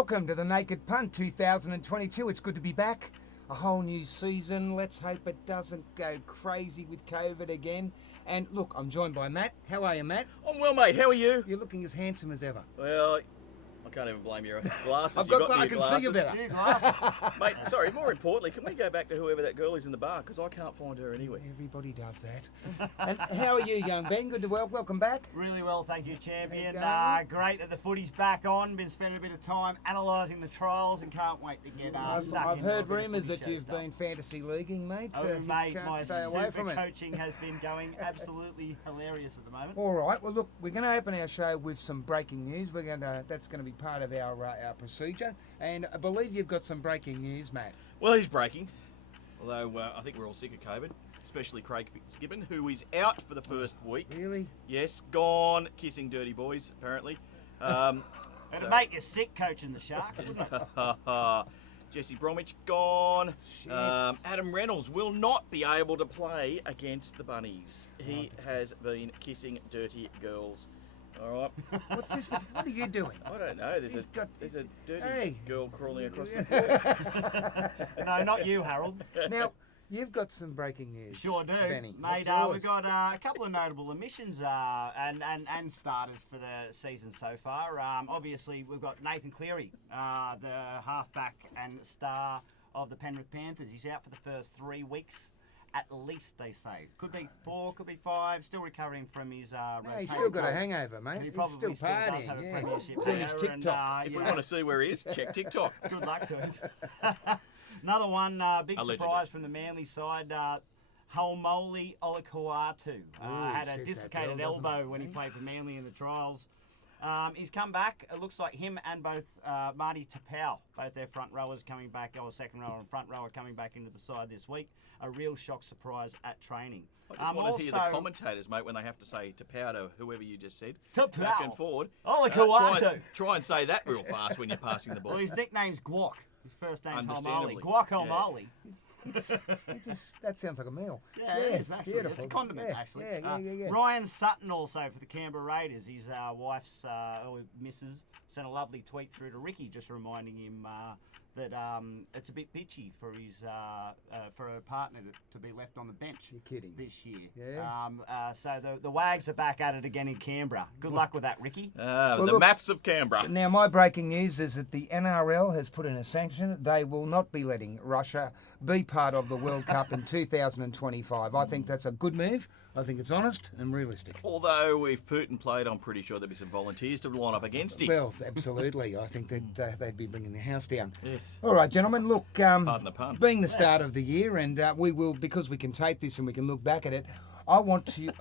Welcome to the Naked Punt 2022. It's good to be back. A whole new season. Let's hope it doesn't go crazy with COVID again. And look, I'm joined by Matt. How are you, Matt? I'm well, mate. How are you? You're looking as handsome as ever. Well, I can't even blame your glasses. I can see you better. New glasses. Mate, sorry, more importantly, can we go back to whoever that girl is in the bar? Because I can't find her anywhere. Everybody does that. And how are you, young Ben? Good to welcome back. Really well, thank you, champion. There you go. Great that the footy's back on. Been spending a bit of time analysing the trials and can't wait to get stuck I've into a heard bit of rumours footy that show you've stuff. been fantasy leaguing, mate. Oh, You mate, can't my stay away from super it. coaching has been going absolutely hilarious at the moment. All right. Well, look, we're going to open our show with some breaking news. That's going to be part of our procedure. And I believe you've got some breaking news, Matt. Well, he's breaking. Although I think we're all sick of COVID, especially Craig Fitzgibbon, who is out for the first week. Really? Yes, gone kissing dirty boys, apparently. It'd make you sick coaching the Sharks, wouldn't it? Jesse Bromwich gone. Shit. Adam Reynolds will not be able to play against the Bunnies. He has been kissing dirty girls. All right. What's this? What are you doing? I don't know. There's a dirty girl crawling across the floor. No, not you, Harold. Now, you've got some breaking news. Sure do, Benny. mate. What's We've yours? got a couple of notable omissions and starters for the season so far. Obviously, we've got Nathan Cleary, the halfback and star of the Penrith Panthers. He's out for the first 3 weeks. At least, they say. Could be 4, could be 5. Still recovering from his No, he's rotator still got a cuff. hangover, mate. He He's probably still still does have a partying. premiership Doing his there, and, TikTok. If we want to see where he is, check TikTok. Good luck to him. Another one, big Allegedly. surprise from the Manly side. Haumole Olakuatu had says a that dislocated well, doesn't elbow it? when he played for Manly in the trials. He's come back. It looks like him and both Marty Tapau, both their front rowers coming back, or second rower and front rower coming back into the side this week. A real shock surprise at training. I just want to hear the commentators, mate, when they have to say to powder, whoever you just said, Tapau. back and forward. Olakuatu. Try and say that real fast when you're passing the ball. Well, his nickname's Guac. His first name's Haumole. Understandably. Guac Yeah. Haumole. That sounds like a meal. Yeah, it is actually. Beautiful. It's a condiment, Yeah, actually. Yeah. Ryan Sutton also for the Canberra Raiders. His wife's or missus sent a lovely tweet through to Ricky, just reminding him that it's a bit bitchy for his for her partner to be left on the bench. You're kidding. This year. Yeah. So the Wags are back at it again in Canberra. Good luck with that, Ricky. The look, maths of Canberra. Now, my breaking news is that the NRL has put in a sanction. They will not be letting Russia be part of the World Cup in 2025. I think that's a good move. I think it's honest and realistic. Although if Putin played, I'm pretty sure there'd be some volunteers to line up against him. Well, absolutely. I think they'd be bringing the house down. Yes. All right, gentlemen. Look, Pardon the pun. being the start of the year, and we will, because we can tape this and we can look back at it. I want you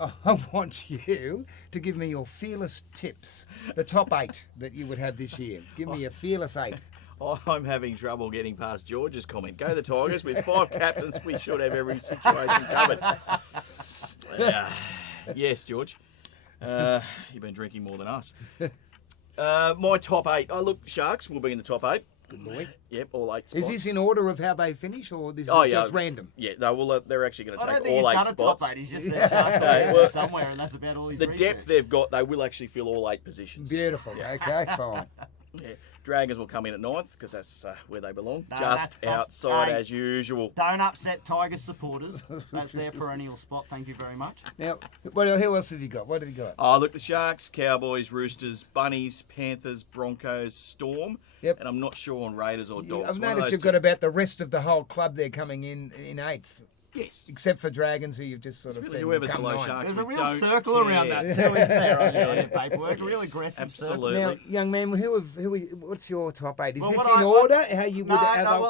to give me your fearless tips, the top 8 that you would have this year. Give me a fearless 8. I'm having trouble getting past George's comment. Go the Tigers. With 5 captains, we should have every situation covered. Yes, George. You've been drinking more than us. My top 8. Oh, look, Sharks will be in the top 8. Good boy. Yep, all 8 spots. Is this in order of how they finish, or this is just random? Yeah, no, well, they're actually going to I don't take think he's all 8 done spots. a top 8. He's just there somewhere, and that's about all he's The researched. depth they've got, they will actually fill all 8 positions. Beautiful. Okay, fine. Yeah. Dragons will come in at 9th because that's where they belong. No, just that's- outside hey. as usual. Don't upset Tigers supporters. That's their perennial spot. Thank you very much. Now, who else have you got? What have you got? Oh, look, the Sharks, Cowboys, Roosters, Bunnies, Panthers, Broncos, Storm. Yep. And I'm not sure on Raiders or Dogs. I've One of noticed those you've got about the rest of the whole club there coming in 8th. Yes. Except for Dragons, who you've just sort of Really said whoever's come below 9th. Sharks. There's a we real don't circle care. around that too, isn't there, on your paperwork? A real aggressive Absolutely. Now, young man, what's your top 8? Is Well, this what in I- order? How you would?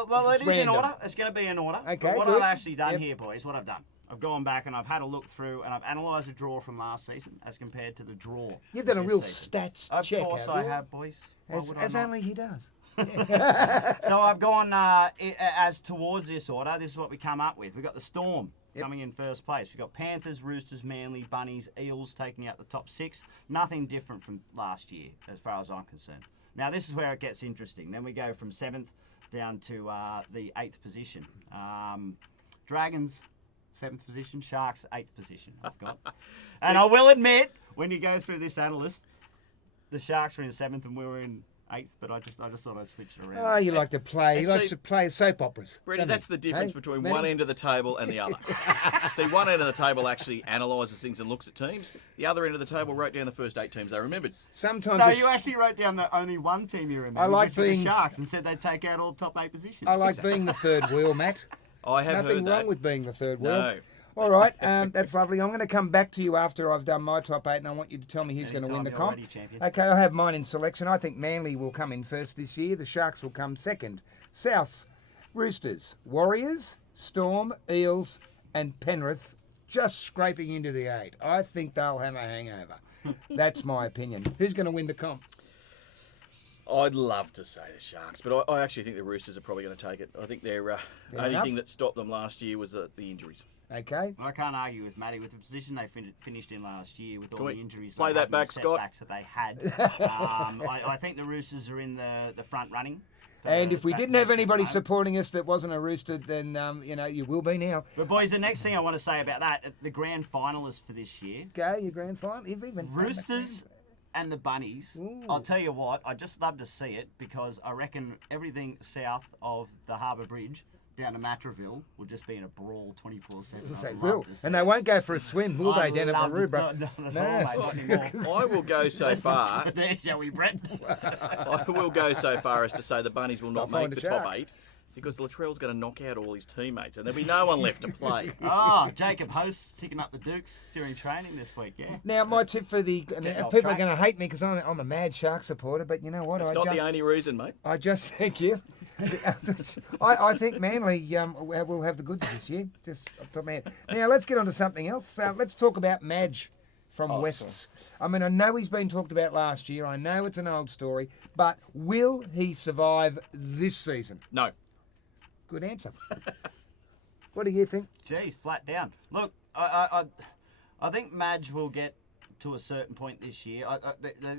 Well, it's it is in random. order. It's going to be in order. Okay, But what good. I've actually done Yep. here, boys, what I've done, I've gone back and I've had a look through and I've analysed the draw from last season as compared to the draw. You've done a this real season. stats Of check. course I have, boys. Why would I As not? only he does. So I've gone as towards this order. This is what we come up with. We've got the Storm coming in first place. We've got Panthers, Roosters, Manly, Bunnies, Eels taking out the top 6. Nothing different from last year as far as I'm concerned. Now this is where it gets interesting. Then we go from 7th down to the 8th position. Dragons, 7th position. Sharks, 8th position. I've got. And I will admit, when you go through this analyst, the Sharks were in 7th and we were in 8th, but I just thought I'd switch it around. Oh, you like to play. And You like see- to play soap operas. Brady, don't that's you? the difference Hey, between Matty? one end of the table and the other. See, one end of the table actually analyses things and looks at teams. The other end of the table wrote down the first 8 teams they remembered. Sometimes No, it's- you actually wrote down the only one team you remember, I like which was being- the Sharks, and said they'd take out all top 8 positions. I like being the third wheel, Matt. I have Nothing heard wrong that. with being the third wheel. No. All right, that's lovely. I'm going to come back to you after I've done my top 8, and I want you to tell me who's going to win the Anytime you're comp. ready, champion. Okay, I have mine in selection. I think Manly will come in first this year. The Sharks will come second. Souths, Roosters, Warriors, Storm, Eels, and Penrith just scraping into the 8. I think they'll have a hangover. That's my opinion. Who's going to win the comp? I'd love to say the Sharks, but I actually think the Roosters are probably going to take it. I think their only enough. thing that stopped them last year was the injuries. Okay. I can't argue with Matty with the position they finished in last year with all we the injuries. play they that had and the back, Scott? setbacks that they had. I think the Roosters are in the front running. for And the if we back didn't have position at the anybody moment. supporting us that wasn't a Rooster, then, you will be now. But boys, the next thing I want to say about that, the grand finalists for this year, Okay, your grand final. You've even Roosters and the Bunnies. Ooh. I'll tell you what, I just love to see it because I reckon everything south of the Harbour Bridge down to Matraville will just be in a brawl 24/7. They I'd will. love to see And they it. won't go for a swim, will they, I'd down at love to- Maroubra? Not at all, No. mate, not anymore. I will go so far. But there, shall we, Brett? I will go so far as to say the Bunnies will not They'll make find the a top shark. 8 because Latrell's going to knock out all his teammates and there'll be no one left to play. Oh, Jacob Host ticking up the Dukes during training this week, yeah. Now, my tip for the... And off people are track. going to hate me because I'm a mad Shark supporter, but you know what? It's not the only reason, mate. I just thank you. I think Manly will have the goods this year. Just off the top of my head. Now let's get on to something else. Let's talk about Madge from Wests. I mean, I know he's been talked about last year. I know it's an old story, but will he survive this season? No. Good answer. What do you think? Geez, flat down. Look, I think Madge will get to a certain point this year.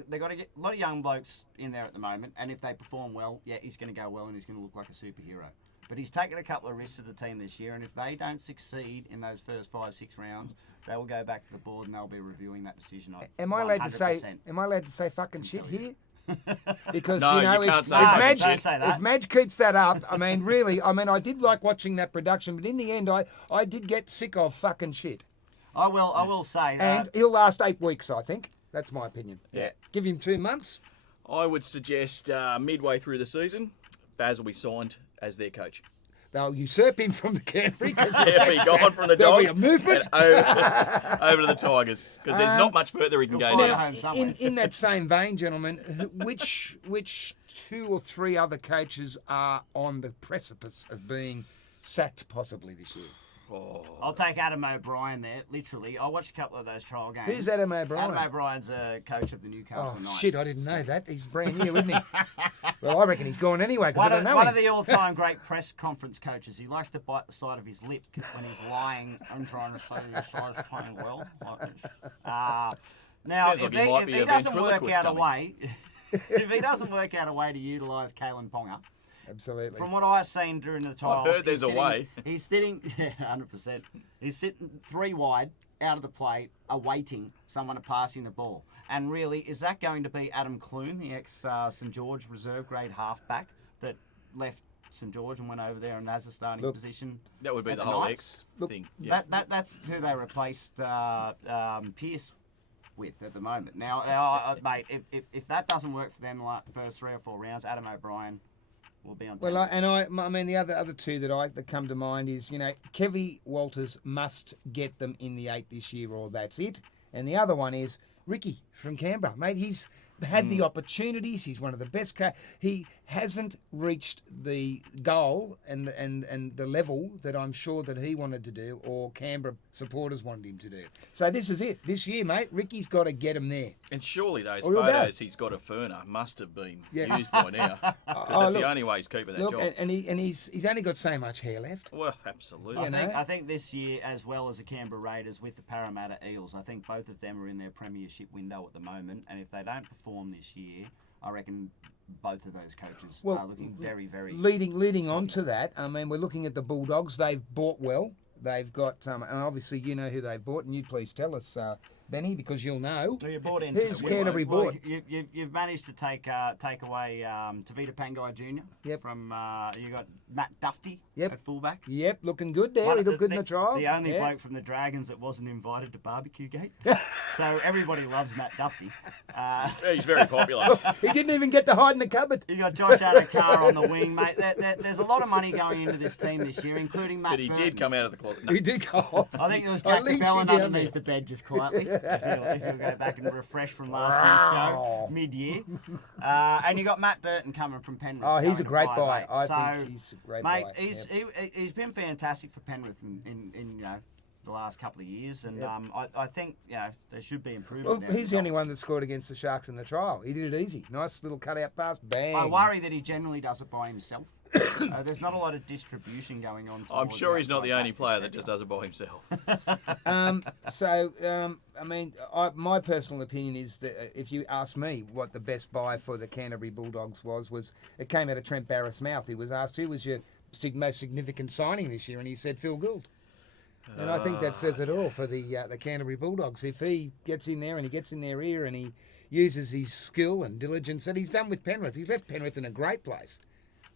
They got to get a lot of young blokes in there at the moment, and if they perform well, yeah, he's going to go well and he's going to look like a superhero. But he's taken a couple of risks with the team this year, and if they don't succeed in those first 5-6 rounds, they will go back to the board and they'll be reviewing that decision. Am I allowed to say? 100%. Am I allowed to say fucking shit here? Because No, you know, you can't say if fucking Madge, shit. Don't say that. if Madge keeps that up, I mean, really, I did like watching that production, but in the end, I did get sick of fucking shit. I will say that. And he'll last 8 weeks, I think. That's my opinion. Yeah. Give him 2 months. I would suggest midway through the season, Baz will be signed as their coach. They'll usurp him from the Canterbury because He'll be gone from the there'll be Dogs a movement. and over to the Tigers because there's not much further he can go He'll now. find home somewhere. In that same vein, gentlemen, which 2 or 3 other coaches are on the precipice of being sacked possibly this year? I'll take Adam O'Brien there, literally. I watched a couple of those trial games. Who's Adam O'Brien? Adam O'Brien's a coach of the Newcastle Oh, Knights. shit, I didn't know that. He's brand new, isn't he? Well, I reckon he's gone anyway because I One, don't of, know one him. of the all-time great press conference coaches. He likes to bite the side of his lip when he's lying and trying to say your side's playing well. Now, Sounds if like he might be he a doesn't work ventriloquist out a dummy. way, if he doesn't work out a way to utilise Kalen Ponga, Absolutely. from what I've seen during the trials, heard there's a way. He's sitting, 100%. He's sitting 3 wide out of the plate, awaiting someone to pass him the ball. And really, is that going to be Adam Clune, the ex St George reserve grade halfback that left St George and went over there and has a starting position? That would be at the the whole Knights? X thing. Yeah. That's who they replaced Pearce with at the moment. Now, mate, if that doesn't work for them like the first 3 or 4 rounds, Adam O'Brien will be on. Well, team. I mean, the other 2 that come to mind is, Kevy Walters must get them in the 8 this year, or that's it. And the other one is Ricky from Canberra, mate. He's had the opportunities. He's one of the best. He hasn't reached the goal and the level that I'm sure that he wanted to do, or Canberra supporters wanted him to do. So this is it. This year, mate, Ricky's got to get him there. And surely those Or he'll go. photos he's got of Ferner must have been Yeah. used by now because that's the only way he's keeping that Look, job. and he's only got so much hair left. Well, absolutely. You know? I think this year, as well as the Canberra Raiders with the Parramatta Eels, I think both of them are in their premiership window at the moment. And if they don't perform this year, I reckon both of those coaches are looking very, very... Leading on to that, I mean, we're looking at the Bulldogs. They've bought well. They've got, and obviously you know who they've bought, and you please tell us, Benny, because you'll know. So you bought in. Who's Canterbury bought? You've managed to take away Tavita Pangai Jr. Yep. From you got Matt Duffy Yep. at fullback. Yep, looking good there. He looked good in the trials. The only yeah. bloke from the Dragons that wasn't invited to Barbecue Gate. So everybody loves Matt Duffy. Yeah, he's very popular. He didn't even get to hide in the cupboard. You got Josh Adokar on the wing, mate. There's a lot of money going into this team this year, including Matt But he Burton. did come out of the closet. No. He did go off. I think it was I Jack leached Bellin you down underneath there. the bed just quietly. if you'll go back and refresh from last year's show, mid-year. And you got Matt Burton coming from Penrith. Oh, he's going a great to buy. 5'8". I think he's a great mate, buy. he's been fantastic for Penrith in the last couple of years, and Yep. I think there should be improvement. Well, he's the only one that scored against the Sharks in the trial. He did it easy. Nice little cutout pass. Bang. I worry that he generally does it by himself. There's not a lot of distribution going on. I'm towards sure he's not the outside only backs, player that etc. just does it by himself. I mean, my personal opinion is that if you ask me what the best buy for the Canterbury Bulldogs was it came out of Trent Barrett's mouth. He was asked, who was your most significant signing this year? And he said, Phil Gould. And I think that says it all for the Canterbury Bulldogs. If he gets in there and he gets in their ear and he uses his skill and diligence that he's done with Penrith, he's left Penrith in a great place.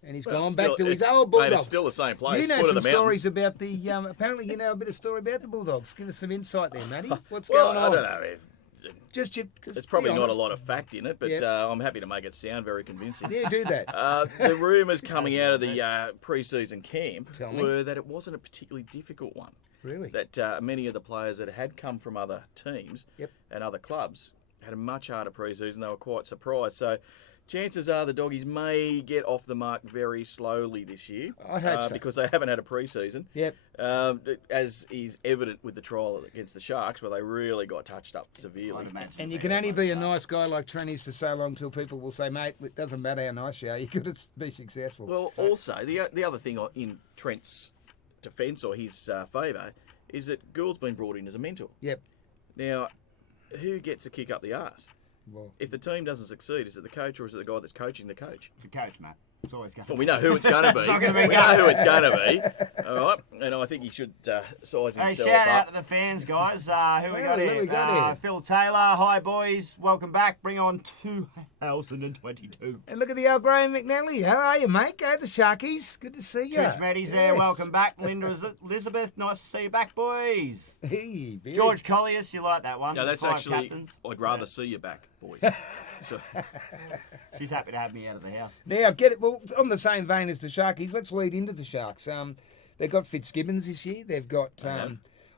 And he's gone back to his old Bulldogs. Mate, it's still the same place. You know Foot some of the mountains. stories about the... apparently you know a bit of story about the Bulldogs. Give us some insight there, Matty. What's Well, going on? I don't know. Just It's probably not a lot of fact in it, but Yeah. I'm happy to make it sound very convincing. Yeah, do that. The rumours coming out of the pre-season camp Tell me. were that it wasn't a particularly difficult one. Really? That many of the players that had come from other teams Yep. and other clubs had a much harder pre-season. They were quite surprised. So chances are the doggies may get off the mark very slowly this year. I hope so. Because they haven't had a pre-season. Yep. As is evident with the trial against the Sharks, where they really got touched up severely. I'd imagine And you very can only much be a so. nice guy like Trenny's for so long till people will say, mate, it doesn't matter how nice you are, you've got to be successful. Well, also, the other thing in Trent's defence or his favour is that Gould's been brought in as a mentor. Yep. Now, who gets a kick up the arse? Well, If the team doesn't succeed, is it the coach or is it the guy that's coaching the coach? It's a coach, Matt. It's always going to Well, we know who it's going to be. not gonna be We know Gould. who it's going to be. All right, and I think he should size Hey, himself shout out up. to the fans, guys. Who we Well, got who here? we got here? Phil Taylor. Hi, boys. Welcome back. Bring on 2022. and look at the old Graham McNally. How are you, mate? Go the Sharkies. Good to see you. Trish Reddy's there. Welcome back. Linda Elizabeth. Nice to see you back, boys. Hey, Billy. George Colliers. You like that one? No, The that's 5 actually. captains. I'd rather see you back, boys. So, She's happy to have me out of the house. Now, get it. Well, on the same vein as the Sharkies, let's lead into the Sharks. They've got Fitzgibbons this year. They've got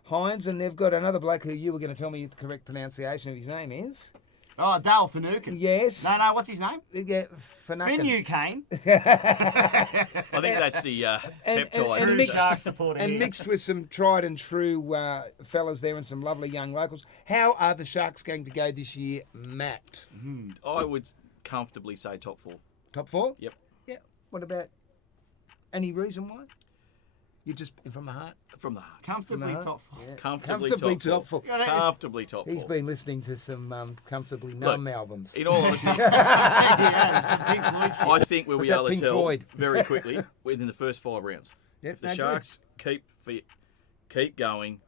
Hines, and they've got another bloke who you were going to tell me the correct pronunciation of his name is. Oh, Dale Finucane. Yes. No, what's his name? Yeah, Finucane. Finu Kane. I think that's the peptide. and True mixed- Shark supporter And here. mixed with some tried and true fellas there and some lovely young locals. How are the Sharks going to go this year, Matt? I would comfortably say top 4. Top 4? Yep. Yeah. What about any reason why? You just from the heart? From the heart. Comfortably From the top heart? 4. Yeah. Comfortably top 4. four. Comfortably top 4. He's been listening to some comfortably numb albums. In all honesty, Yeah, Pink Floyd shit. I think we'll Was be that able to Pink tell Floyd? very quickly within the first 5 rounds. Yep, If the no, good. Sharks keep fit, keep going,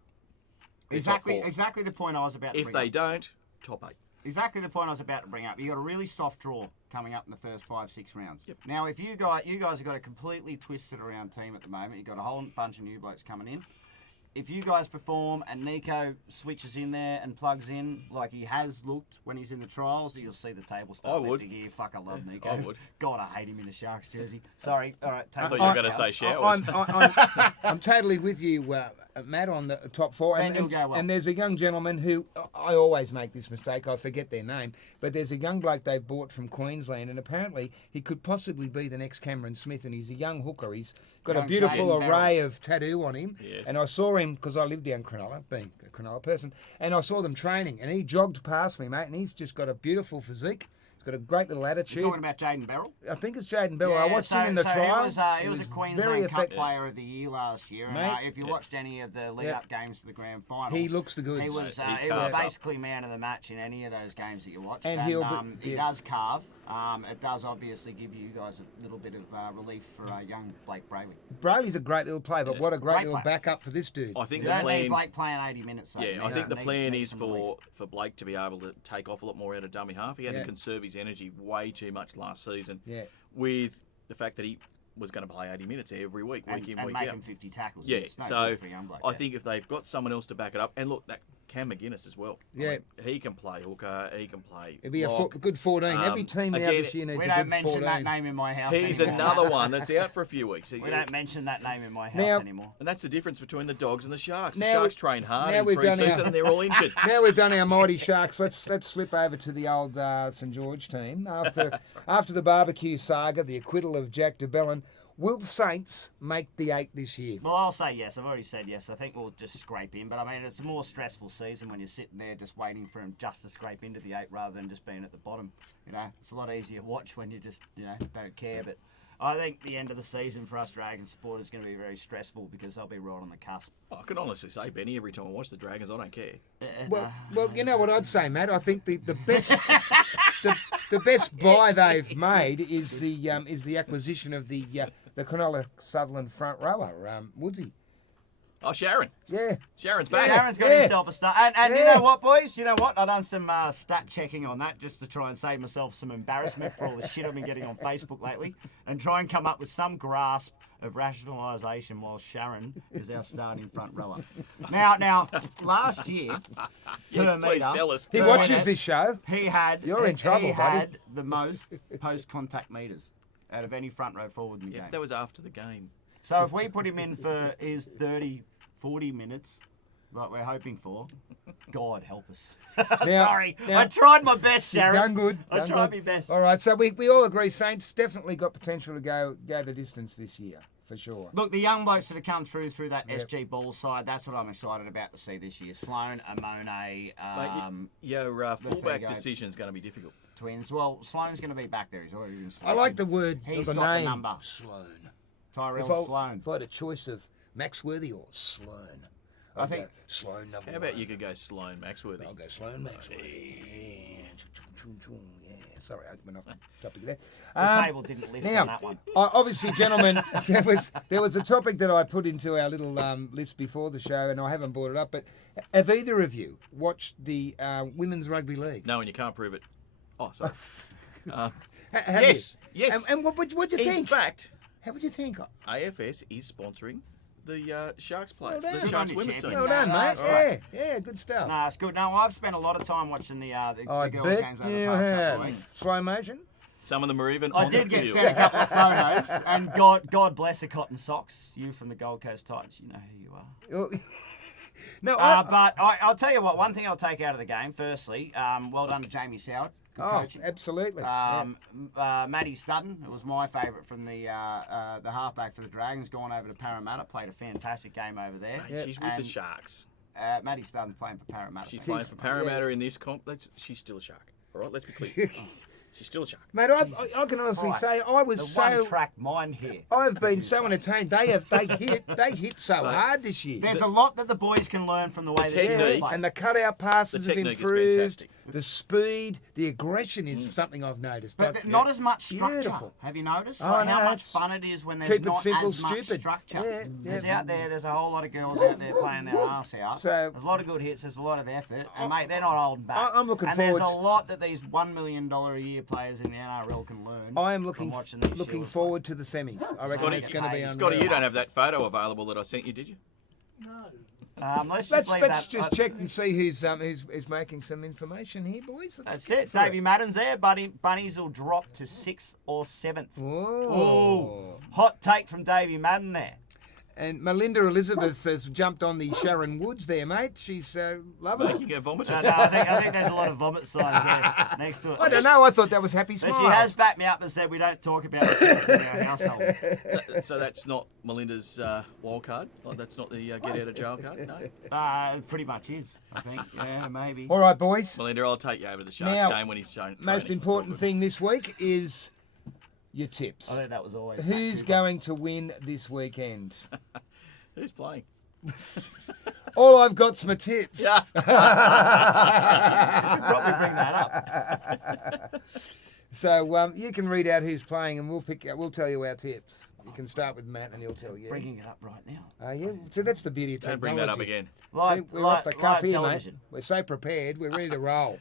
they're top 4. Exactly the point I was about to If bring they up. don't, top 8. Exactly the point I was about to bring up. You got a really soft draw coming up in the first 5-6 rounds. Yep. Now, if you guys have got a completely twisted around team at the moment. You've got a whole bunch of new blokes coming in. If you guys perform and Nico switches in there and plugs in like he has looked when he's in the trials, you'll see the table start I would. lifting here. Fuck, I love Nico. I would. God, I hate him in the Sharks jersey. Sorry. All right. I thought you were going to say showers. I'm totally with you, Matt, on the top 4. Ben, you'll go well. And there's a young gentleman who, I always make this mistake, I forget their name, but there's a young bloke they've bought from Queensland, and apparently he could possibly be the next Cameron Smith, and he's a young hooker. He's got a Young beautiful Jaden array of tattoo on him. Yes. And I saw him, because I lived down Cronulla, being a Cronulla person, and I saw them training, and he jogged past me, mate, and he's just got a beautiful physique. He's got a great little attitude. You're talking about Jaden Beryl? I think it's Jaden Bell. I watched him in the trials. He was a Queensland Cup Player of the Year last year. And Mate. if you watched any of the lead-up games to the grand final, He looks the goods. He was, He he carves was up. basically man of the match in any of those games that you watched. And And he'll he be- does carve. it does obviously give you guys a little bit of relief for young Blake Brayley. Brayley's a great little player, but what a great Great little player. backup for this dude. I think You the don't need plan. Blake playing 80 minutes. So Yeah, I think the plan is for Blake to be able to take off a lot more out of dummy half. He had to conserve his energy way too much last season. Yeah. With the fact that he was going to play 80 minutes every week, week in, and week make out. him 50 tackles. Yeah, It's no so good for a young bloke, I think if they've got someone else to back it up, and look, that Cam McGuinness as well. Yeah. I mean, he can play hooker, he can play It'd be a lock. good 14. Every team now again, this year needs we a don't good mention 14. that name in my house He's anymore. another one that's out for a few weeks. We don't mention that name in my house Now- anymore. And that's the difference between the Dogs and the Sharks. The Now Sharks we- train hard now in we've done pre-season our- and they're all injured. Now we've done our mighty Sharks. Let's slip over to the old St George team. After the barbecue saga, the acquittal of Jack de Belin, will the Saints make the 8 this year? Well, I'll say yes. I've already said yes. I think we'll just scrape in. But, I mean, it's a more stressful season when you're sitting there just waiting for him just to scrape into the 8 rather than just being at the bottom. You know, it's a lot easier to watch when you just, don't care. But I think the end of the season for us Dragons supporters is going to be very stressful because they'll be right on the cusp. I can honestly say, Benny, every time I watch the Dragons, I don't care. Well, you know what I'd say, Matt. I think the best the best buy they've made is the acquisition of the Cronulla Sutherland front rower, Woodsy. Oh, Sharon. Yeah. Sharon's back. Aaron's got Yeah. himself a start. And you Yeah. know what, boys? You know what? I've done some stat checking on that just to try and save myself some embarrassment for all the shit I've been getting on Facebook lately and try and come up with some grasp of rationalisation while Sharon is our starting front rower. Now, last year, Yeah, per please metre, tell us. He per watches minute, this show. He had. You're in trouble, he buddy. had the most post-contact metres out of any front row forward in the Yeah, game. that was after the game. So if we put him in for his 30, 40 minutes, like we're hoping for, God help us. Sorry, now- I tried my best, You've Sharon. done good. I done tried good. my best. All right, so we all agree Saints definitely got potential to go the distance this year, for sure. Look, the young blokes that have come through that SG ball side, that's what I'm excited about to see this year. Sloan, Amone, Mate, your fullback Vertigo. decision is going to be difficult. Twins. Well, Sloan's going to be back there. He's already been I selected. like the word, He's the got the name, number. Sloan. Tyrell Sloan. If I had a choice of Maxworthy or Sloan, I I'd think- go Sloan number How about one. you could go Sloan Maxworthy? I'll go Sloan Maxworthy. Yeah. Sorry, I went off the topic there. The table didn't lift Now, on that one. obviously, gentlemen, there was a topic that I put into our little list before the show, and I haven't brought it up. But have either of you watched the Women's Rugby League? No, and you can't prove it. Oh, sorry. Have Yes, you? yes. And what'd you In think? fact, How would you think? AFS is sponsoring the Sharks players, Well done. the Sharks Good on you, women's team. champion. Well done, No, mate. it's all right. Yeah, good stuff. No, it's good. No, I've spent a lot of time watching the I girls' games bet over the you past couple of have. weeks. Slow motion? Some of them are even I on did the get field. sent a couple of photos, and God bless the cotton socks. You from the Gold Coast Titans, you know who you are. No, But I'll tell you what, one thing I'll take out of the game, firstly, well done to Jamie Soward. Good coaching. absolutely. Matty Stutton, it was my favourite from the halfback for the Dragons, gone over to Parramatta, played a fantastic game over there. Mate, she's with the And, Sharks. Matty Stutton's playing for Parramatta. She's I think. playing for Parramatta in this comp. She's still a Shark. All right, let's be clear. She's still a Shark. Mate, I can honestly Christ. say I The was so. one-track mind here. I've been so entertained. They hit so hard this year. There's a lot that the boys can learn from the way they technique play. And the cutout passes The have technique is improved. fantastic. The speed, the aggression is something I've noticed. But not as much structure. Beautiful. Have you noticed? Oh, Like no, how much it's- fun it is when there's keep it not simple, as much stupid. structure. Yeah, There's yeah. out there's a whole lot of girls out there playing their arse out. So- there's a lot of good hits. There's a lot of effort, and mate, they're not holding back. I'm looking and forward there's a to- lot that these $1 million a year players in the NRL can learn. I am from looking watching these Shields forward to the semis. I reckon Scotty, it's going to be unreal. Scotty, you don't have that photo available that I sent you, did you? Let's just Let's leave let's that. just check and see who's making some information here, boys. Let's That's go it. for Davey Madden's there, buddy. Bunnies will drop to 6th or 7th. Oh. Hot take from Davey Madden there. And Melinda Elizabeth has jumped on the Sharon Woods there, mate. She's loving it. Making her vomit. No, I think there's a lot of vomit signs there next to it. I don't know. I thought that was happy But smiles. she has backed me up and said we don't talk about the kids in our household. So that's not Melinda's wild card? Like, that's not the get out of jail card? No? It pretty much is, I think. Yeah, maybe. All right, boys. Melinda, I'll take you over to the Sharks Now, game when he's shown. Most important thing this week is your tips. I think that was always. Who's going to win this weekend? Who's playing? All I've got's my tips. Yeah. Probably bring that up. So you can read out who's playing, and we'll tell you our tips. You can start with Matt, and he'll tell you. Bringing it up right now. Yeah. So that's the beauty of Don't technology. bring that up again. See, we're off the cuff here, television. mate. We're so prepared. We're ready to roll.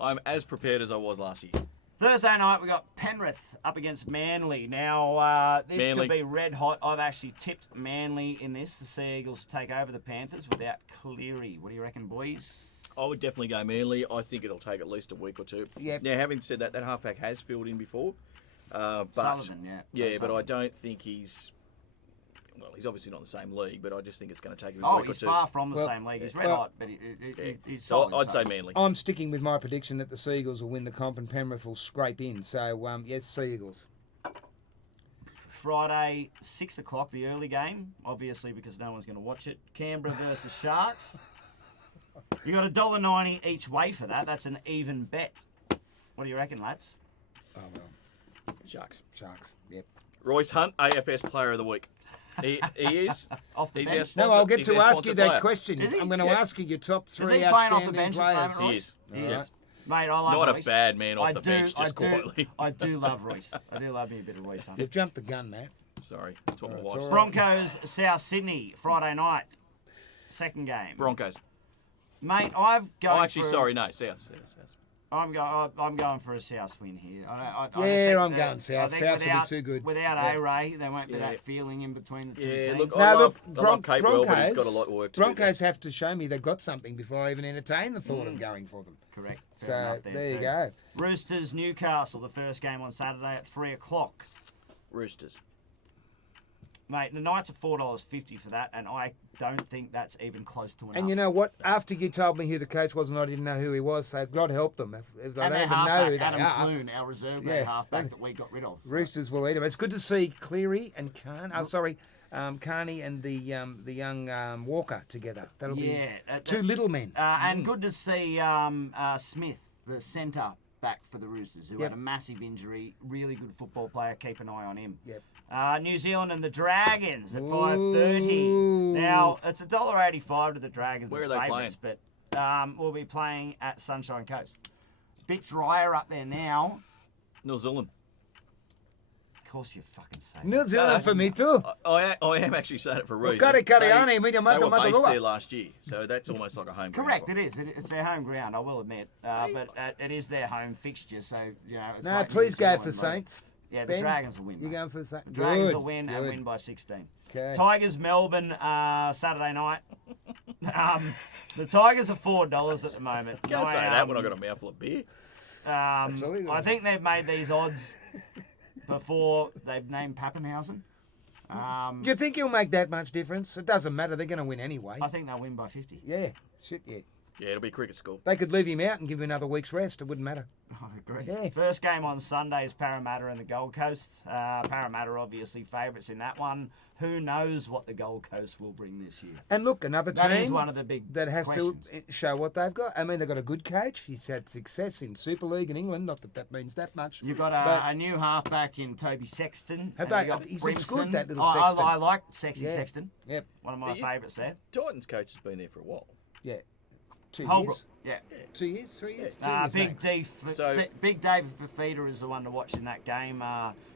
I'm as prepared as I was last year. Thursday night, we got Penrith up against Manly. Now, this Manly. could be red hot. I've actually tipped Manly in this. The Sea Eagles take over the Panthers without Cleary. What do you reckon, boys? I would definitely go Manly. I think it'll take at least a week or two. Yep. Now, having said that, that halfback has filled in before. But Sullivan, yeah. Yeah, but I Sullivan. don't think he's... Well, he's obviously not in the same league, but I just think it's going to take him a Oh, week or he's two. far from the Well, same league. He's red well, hot, but he's So solid. I'd say Manly. I'm sticking with my prediction that the Seagulls will win the comp and Penrith will scrape in. So, yes, Seagulls. Friday, 6 o'clock, the early game, obviously because no one's going to watch it. Canberra versus Sharks. You got $1.90 each way for that. That's an even bet. What do you reckon, lads? Oh, well, Sharks. Sharks. Yep. Royce Hunt, AFS Player of the Week. He is. Off the He's bench. our sponsor. No, I'll get He's to our ask sponsored you that player. question. Is he? I'm going to Yeah. ask you your top Is three he playing off the outstanding bench at the players. moment, He Royce? is. He Yeah. is. Mate, I love Not Royce. a bad man off I the do- bench, just I do- quietly. I do love Royce. I do love me a bit of Royce. You've jumped the gun, Matt. Sorry, that's what my It's wife all said. right. Broncos, South Sydney, Friday night. Second game. Broncos. Mate, I've gone Oh, actually, for, sorry, no, South. I'm going for a South win here. I just Yeah, think I'm that- going South. I think South will be without- too good. Without Yeah. A-Ray, there won't be Yeah. that feeling in between the two Yeah, teams. look, No, I look, love Cape Well, but he's got a lot of work to do. Broncos have to show me they've got something before I even entertain the thought of going for them. Correct. Fair So enough there you too. go. Roosters, Newcastle, the first game on Saturday at 3 o'clock. Roosters. Mate, the Knights are $4.50 for that, and I don't think that's even close to enough. And you know what? After you told me who the coach was and I didn't know who he was, so God help them if I and don't their even know halfback, who they Adam are. Clune, our reserve Yeah. grade halfback that we got rid of. Roosters will eat them. It's good to see Cleary and Carney and the young Walker together. That'll be two little men. And good to see Smith, the centre back for the Roosters, who had a massive injury. Really good football player. Keep an eye on him. Yep. New Zealand and the Dragons at 5:30. Ooh. Now it's $1.85 to the Dragons. Where as are they favourites, but we'll be playing at Sunshine Coast. Bit drier up there now. New Zealand. Of course, you fucking say. New Zealand for me too. I am actually saying it for a reason. Kari Kariani, They media were mata mata based lua. there last year, so that's almost like a home ground Correct, for it is. It's their home ground, I will admit. But it is their home fixture, so, you know. It's No, like please New go Zealand, for like- Saints. Yeah, the Ben, Dragons will win. You mate. going for Saints? The Dragons Good, will win and good. win by 16. Okay. Tigers, Melbourne, Saturday night. The Tigers are $4 at the moment. You can't say that when I've got a mouthful of beer. all you got. I think they've made these odds before they've named Pappenhausen. Do you think he'll make that much difference? It doesn't matter. They're going to win anyway. I think they'll win by 50. Yeah. Shit, yeah. Yeah, it'll be cricket school. They could leave him out and give him another week's rest. It wouldn't matter. I agree. Yeah. First game on Sunday is Parramatta and the Gold Coast. Parramatta obviously favourites in that one. Who knows what the Gold Coast will bring this year? And look, another That team is one of the big that has questions. to show what they've got. I mean, they've got a good coach. He's had success in Super League in England. Not that that means that much. You've got But- a new halfback in Toby Sexton. Have and they- you got he looks good, Brimson. that little I Sexton. like Sexy Yeah. Sexton. Yep. One of my Yeah. favourites there. Titans coach has been there for a while. Yeah. 2 Holbrook. years. Yeah. 2 years, 3 years. 2 years, Big mate. Big David Fafita is the one to watch in that game,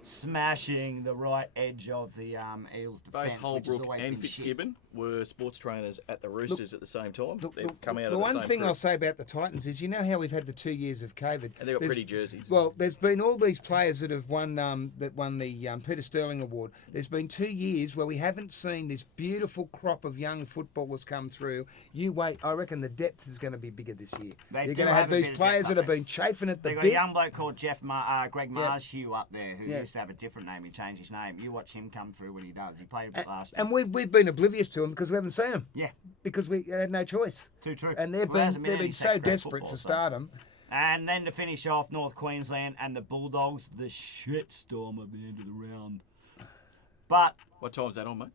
smashing the right edge of the Eels' Both defence, which has Holbrook always and been shit. Fitzgibbon were sports trainers at the Roosters at the same time. They've come out the of the one same thing group. I'll say about the Titans is, you know how we've had the 2 years of COVID. And they've got There's- pretty jerseys. Well, there's been all these players that have won the Peter Sterling Award. There's been 2 years where we haven't seen this beautiful crop of young footballers come through. You wait, I reckon the depth is going to be bigger this year. They You're do going to have have a these bit of players depth, that have don't they? been chafing at the They've got bit. a young bloke called Greg Yeah. Marshue up there, who Yeah. used to have a different name. He changed his name. You watch him come through when he does. He played a bit last year. And we've been oblivious to them because we haven't seen them. Yeah, Because we had no choice. too true. And they've Well, there hasn't been any so second grade desperate football, for so. stardom. And then to finish off, North Queensland and the Bulldogs, the shitstorm at the end of the round. But What time's that on, mate?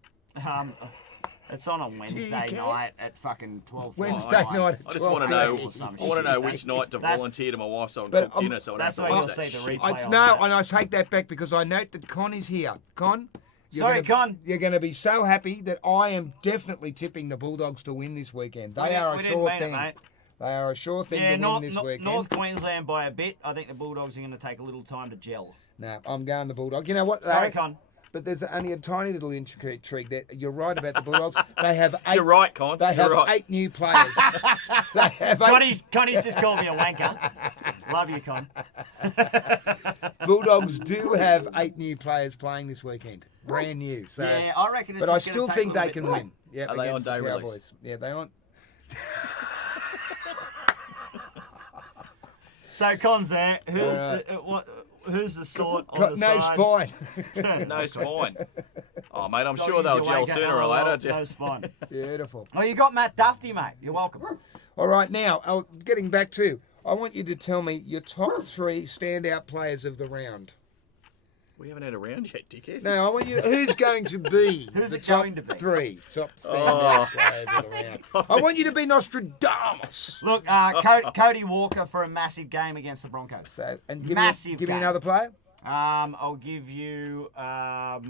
it's on Wednesday care? night at fucking 12. Wednesday night at I just want to know. 12:30. some I want to know shit. which night to That- volunteer to my wife so I can But, cook dinner so I don't that's have where to you'll watch see that the shit. replay. No, and I take that back because I note that Con is here. Con, Sorry, Con. You're going to be so happy that I am definitely tipping the Bulldogs to win this weekend. They are a we didn't sure mean thing. it, mate. They are a sure thing to win this weekend. North Queensland by a bit. I think the Bulldogs are going to take a little time to gel. No, I'm going the Bulldog. You know what? Sorry, Con. But there's only a tiny little intrigue there. You're right about the Bulldogs. They have 8. You're right, Con. They have right. 8 new players. They have 8. Connie's just called me a wanker. Love you, Con. Bulldogs do have 8 new players playing this weekend. Brand new. So, yeah, I reckon it's but I just still gonna think take a they little can bit. win. Yeah, Are they on against the day Cowboys. release? Yeah, they on. So Con's there. Who's the sort on the No side? spine. No spine. Oh, mate, I'm Don't sure use they'll your gel wanker. sooner or later. No spine. Beautiful. Oh, you got Matt Duffy, mate. You're welcome. All right, now, getting back to, I want you to tell me your top 3 standout players of the round. We haven't had a round yet, dickhead. No, I want you. Who's going to be Who's the it top going to be? 3 top standout players of the round? I want you to be Nostradamus. Look, Cody Walker for a massive game against the Broncos. So, and give Massive me game. another player I'll give you off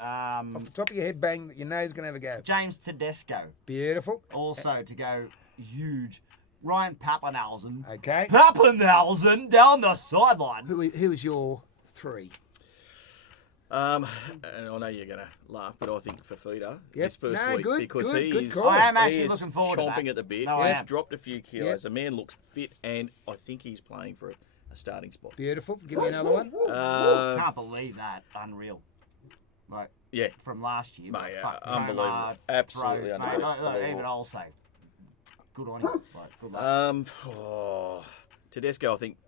the top of your head. Bang, that you know is going to have a go. James Tedesco. Beautiful. Also to go huge. Ryan Pappenhausen. Okay. Pappenhausen down the sideline. Who is your 3? And I know you're going to laugh, but I think Fafita, Yep. his first No, week, good, because good, he good is, call. I am actually he is looking forward to chomping that. at the bit. No, I He's am. dropped a few kilos. Yep. The man looks fit, and I think he's playing for a starting spot. Beautiful. Give me another one. Can't believe that. Unreal. Like Yeah. from last year. Mate, Fuck, unbelievable. Omar, Absolutely Mate, unbelievable. even I'll say, good on him. Like, good luck. Tedesco, I think,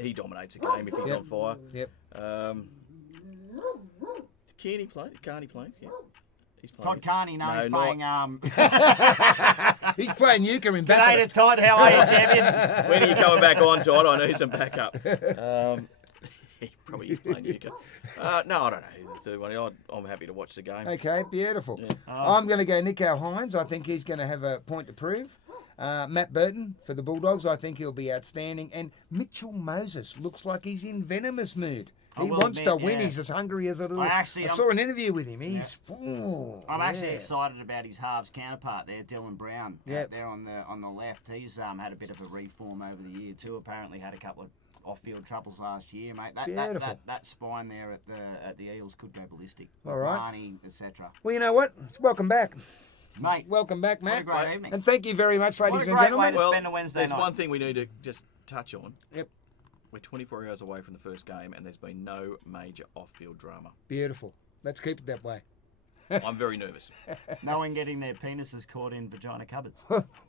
he dominates a game if he's Yep. on fire. Yep. Carney play? Yeah. He's playing. Todd Carney, no, he's not- playing. He's playing euchre in G'day to Bathurst. Todd, how are you, champion? When are you coming back on, Todd? I need some backup. He probably is playing euchre. No, I don't know who the third one. I'm happy to watch the game. Okay, beautiful. I'm going to go Nico Hines. I think he's going to have a point to prove. Matt Burton for the Bulldogs. I think he'll be outstanding. And Mitchell Moses looks like he's in venomous mood. I He will wants to admit, win. yeah. He's as hungry as a little. I saw an interview with him. He's. I'm actually excited about his halves counterpart there, Dylan Brown. Yep. Out there on the left. He's had a bit of a reform over the year too. Apparently had a couple of off-field troubles last year, mate. That spine there at the Eels could go ballistic. All right. Marnie, etc. Well, you know what? Welcome back. Mate, Welcome back, what a Matt. great evening. And thank you very much, What a ladies and great gentlemen. way to spend a Wednesday there's night. one thing we need to just touch on. Yep. We're 24 hours away from the first game, and there's been no major off-field drama. Beautiful. Let's keep it that way. I'm very nervous. No one getting their penises caught in vagina cupboards.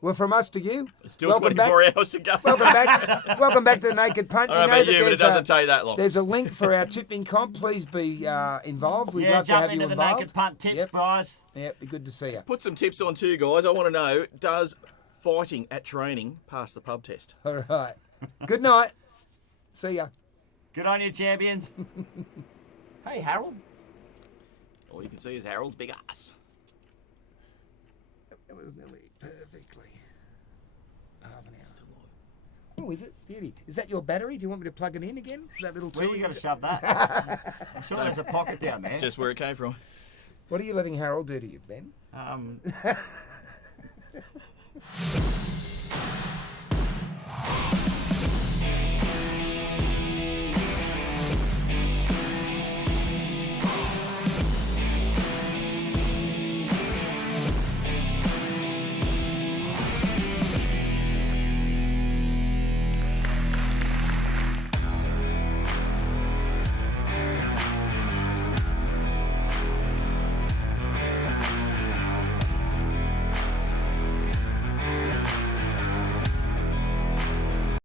Well, from us to you. It's still welcome 24 back. hours to go. Welcome back. Welcome back to the Naked Punt. I don't know about you, but it there's doesn't take that long. There's a link for our tipping comp. Please be involved. We'd Yeah, love to jump have you into the involved. Naked Punt tips, Yep. guys. Yep, be good to see you. Put some tips on too, guys. I want to know, does fighting at training pass the pub test? All right. Good night. See ya. Good on you, champions. Hey, Harold. All you can see is Harold's big ass. It was nearly perfectly half an hour. Oh, is it? Beauty. Is that your battery? Do you want me to plug it in again? That little Where tool? you got to shove that? I'm sure there's a pocket down there. Just where it came from. What are you letting Harold do to you, Ben?